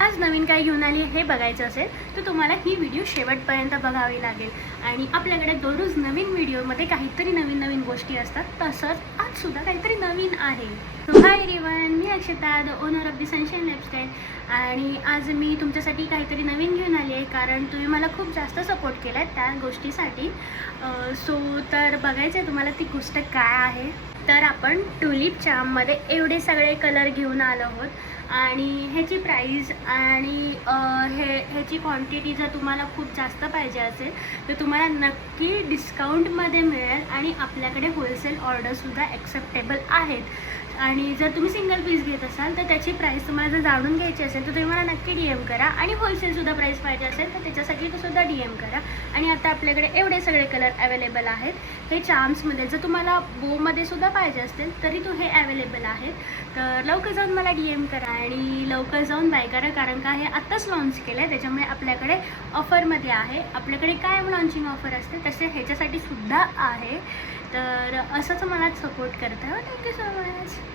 आज नवीन काय घेऊन आली हे बघायचं असेल तर तुम्हाला ही व्हिडिओ शेवटपर्यंत बघावी लागेल। आणि आपल्याकडे दररोज नवीन व्हिडिओमध्ये काहीतरी नवीन नवीन गोष्टी असतात, तसंच आजसुद्धा काहीतरी नवीन आहे। So hi everyone, me Akshata, the owner of the sunshine lifestyle. आणि आज मी तुमच्यासाठी काहीतरी नवीन घेऊन आली आहे, कारण तुम्ही मला खूप जास्त सपोर्ट केला आहे त्या गोष्टीसाठी। तर बघायचं आहे तुम्हाला ती गोष्ट काय आहे। तर आपण ट्युलिप चाममध्ये एवढे सगळे कलर घेऊन आलो आहोत आणि ह्याची प्राईस आणि ह्याची क्वांटिटी जर तुम्हाला खूप जास्त पाहिजे असेल तर तुम्हाला नक्की डिस्काउंटमध्ये मिळेल आणि आपल्याकडे होलसेल ऑर्डरसुद्धा ॲक्सेप्टेबल आहेत। आणि जर तुम्ही सिंगल पीस घेत असाल तर त्याची प्राईस तुम्हाला जर जाणून घ्यायची असेल तर तुम्ही मला नक्की DM करा, आणि होलसेलसुद्धा प्राईस पाहिजे असेल तर त्याच्यासाठी सुद्धा DM करा। आणि आता आपल्याकडे एवढे सगळे कलर अवेलेबल आहेत हे चार्म्समध्ये। जर तुम्हाला बोमध्ये सुद्धा पाहिजे असतील तरी हे अवेलेबल आहेत, तर लवकर जाऊन मला DM करा आणि लवकर जाऊन बाय करा, कारण का हे आत्ताच लॉन्च केलं आहे, त्याच्यामुळे आपल्याकडे ऑफरमध्ये आहे। आपल्याकडे कायम लॉन्चिंग ऑफर असते तसे ह्याच्यासाठी सुद्धा आहे। तर असंच मला सपोर्ट करता। Thank you so much.